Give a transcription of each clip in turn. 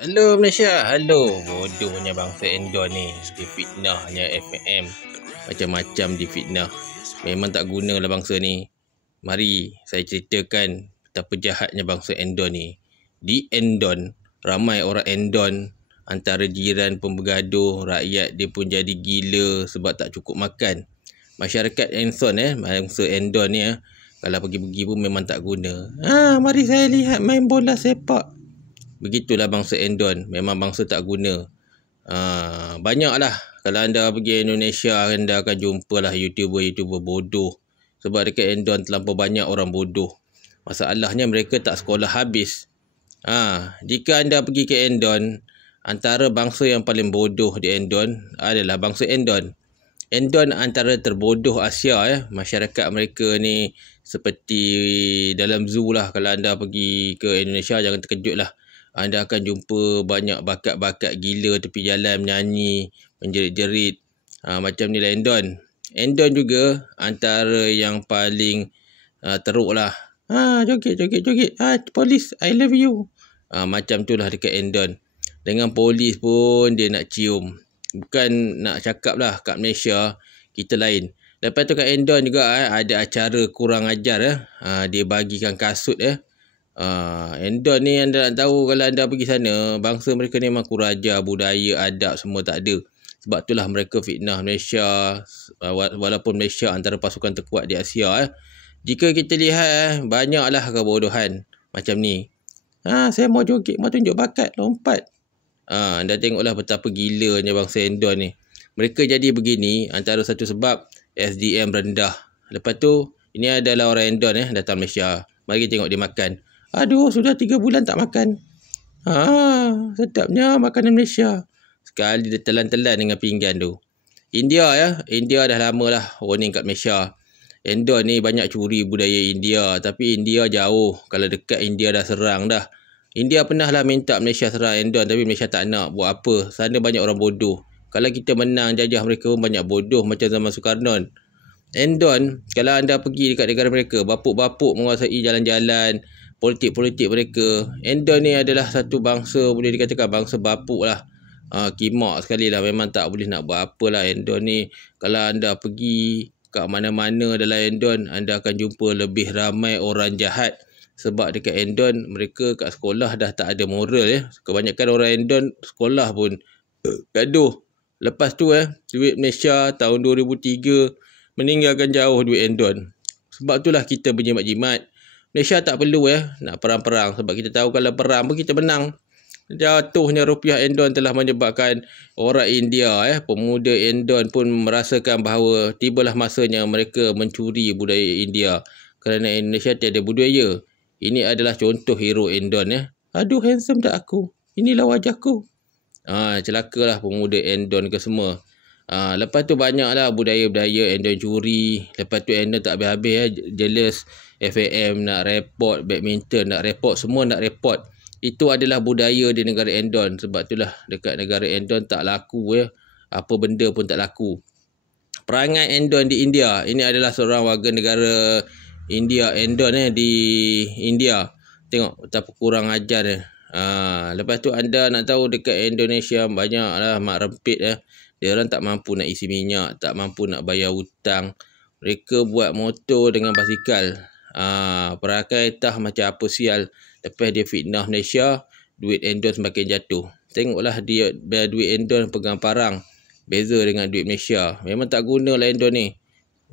Halo Malaysia, halo. Bodohnya bangsa Endon ni. Difitnahnya FMM. Macam-macam difitnah. Memang tak gunalah bangsa ni. Mari saya ceritakan betapa jahatnya bangsa Endon ni. Di Endon, ramai orang Endon. Antara jiran pun bergaduh. Rakyat dia pun jadi gila sebab tak cukup makan. Masyarakat bangsa Endon ni kalau pergi-pergi pun memang tak guna. Mari saya lihat main bola sepak. Begitulah bangsa Endon. Memang bangsa tak guna. Banyaklah. Kalau anda pergi Indonesia, anda akan jumpalah YouTuber bodoh. Sebab dekat Endon terlampau banyak orang bodoh. Masalahnya mereka tak sekolah habis. Jika anda pergi ke Endon, antara bangsa yang paling bodoh di Endon adalah bangsa Endon. Endon antara terbodoh Asia. Masyarakat mereka ni seperti dalam zoo lah. Kalau anda pergi ke Indonesia, jangan terkejut lah. Anda akan jumpa banyak bakat-bakat gila tepi jalan menyanyi, menjerit-jerit. Macam ni lah Endon. Endon juga antara yang paling teruk lah. Joget. Polis, I love you. Macam tu lah dekat Endon. Dengan polis pun dia nak cium. Bukan nak cakap lah kat Malaysia, kita lain. Lepas tu kat Endon juga ada acara kurang ajar. Dia bagikan kasut Endon ni anda nak tahu, kalau anda pergi sana, bangsa mereka ni memang kurang ajar, budaya, adab semua tak ada. Sebab itulah mereka fitnah Malaysia, walaupun Malaysia antara pasukan terkuat di Asia. Jika kita lihat banyaklah kebodohan macam ni. Saya mau joget, mau tunjuk bakat, lompat. Anda tengoklah betapa gilanya bangsa Endon ni. Mereka jadi begini antara satu sebab SDM rendah. Lepas tu, ini adalah orang Endon datang Malaysia. Mari tengok dia makan. Aduh, sudah 3 bulan tak makan. Sedapnya makanan Malaysia. Sekali dia telan-telan dengan pinggan tu. India dah lama lah warning kat Malaysia. Endon ni banyak curi budaya India. Tapi India jauh. Kalau dekat India dah serang dah. India pernah lah minta Malaysia serang Endon. Tapi Malaysia tak nak. Buat apa? Sana banyak orang bodoh. Kalau kita menang jajah mereka pun banyak bodoh macam zaman Sukarnon. Endon, kalau anda pergi dekat negara mereka, bapuk-bapuk menguasai jalan-jalan, politik-politik mereka. Endon ni adalah satu bangsa, boleh dikatakan bangsa bapuk lah. Kimak sekali lah. Memang tak boleh nak buat apa lah Endon ni. Kalau anda pergi kat mana-mana dalam Endon, anda akan jumpa lebih ramai orang jahat. Sebab dekat Endon, mereka kat sekolah dah tak ada moral Kebanyakan orang Endon sekolah pun gaduh. Lepas tu duit Malaysia tahun 2003 meninggalkan jauh duit Endon. Sebab itulah kita berjimat-jimat. Malaysia tak perlu nak perang-perang. Sebab kita tahu kalau perang pun kita menang. Jatuhnya rupiah Endon telah menyebabkan orang India, pemuda Endon pun merasakan bahawa tibalah masanya mereka mencuri budaya India. Kerana Indonesia tiada budaya. Ini adalah contoh hero Endon. Aduh, handsome tak aku? Inilah wajahku. Celakalah pemuda Endon ke semua. Lepas tu banyaklah budaya-budaya Endon curi. Lepas tu Endon tak habis-habis jealous FAM nak report, badminton nak report, semua nak report. Itu adalah budaya di negara Endon. Sebab itulah dekat negara Endon tak laku apa benda pun tak laku. Perangai Endon di India. Ini adalah seorang warga negara India, Endon di India. Tengok betapa kurang ajar lepas tu anda nak tahu dekat Indonesia banyaklah mak rempit Dia orang tak mampu nak isi minyak, tak mampu nak bayar hutang. Mereka buat motor dengan basikal. Perakai tah macam apa sial. Lepas dia fitnah Malaysia, duit Endon semakin jatuh. Tengoklah dia duit Endon pegang parang. Beza dengan duit Malaysia. Memang tak guna lah Endon ni.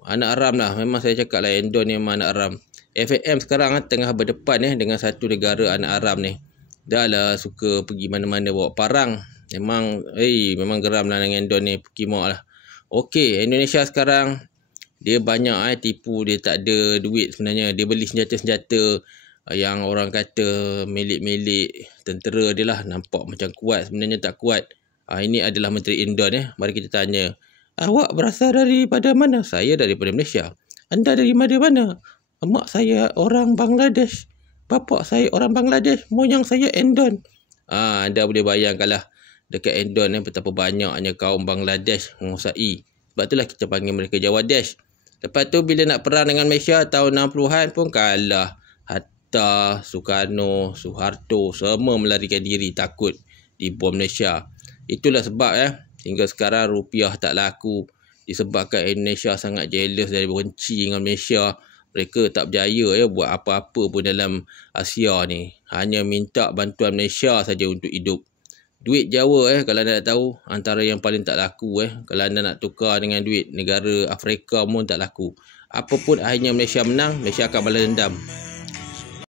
Anak haram lah. Memang saya cakap lah Endon ni memang anak haram. FAM sekarang tengah berdepan dengan satu negara anak haram ni. Dah lah suka pergi mana-mana bawa parang. Memang geram lah dengan Endon ni. Kimak lah. Okey, Indonesia sekarang dia banyak tipu. Dia tak ada duit sebenarnya. Dia beli senjata-senjata yang orang kata milik-milik tentera dia lah. Nampak macam kuat, sebenarnya tak kuat. Ini adalah Menteri Endon Mari kita tanya. Awak berasal daripada mana? Saya daripada Malaysia. Anda dari mana? Mak saya orang Bangladesh. Bapak saya orang Bangladesh. Moyang saya Endon. Anda boleh bayangkanlah dekat Endon betapa banyaknya kaum Bangladesh menguasai. Sebab itulah kita panggil mereka Jawadesh. Lepas tu bila nak perang dengan Malaysia tahun 60-an pun kalah. Hatta, Sukarno, Suharto semua melarikan diri takut. bawah Malaysia. Itulah sebab hingga sekarang rupiah tak laku, disebabkan Indonesia sangat jealous dan benci dengan Malaysia. Mereka tak berjaya buat apa-apa pun dalam Asia ni. Hanya minta bantuan Malaysia saja untuk hidup. Duit Jawa kalau anda nak tahu, antara yang paling tak laku. Kalau anda nak tukar dengan duit negara Afrika pun tak laku. Apapun akhirnya Malaysia menang, Malaysia akan balas dendam.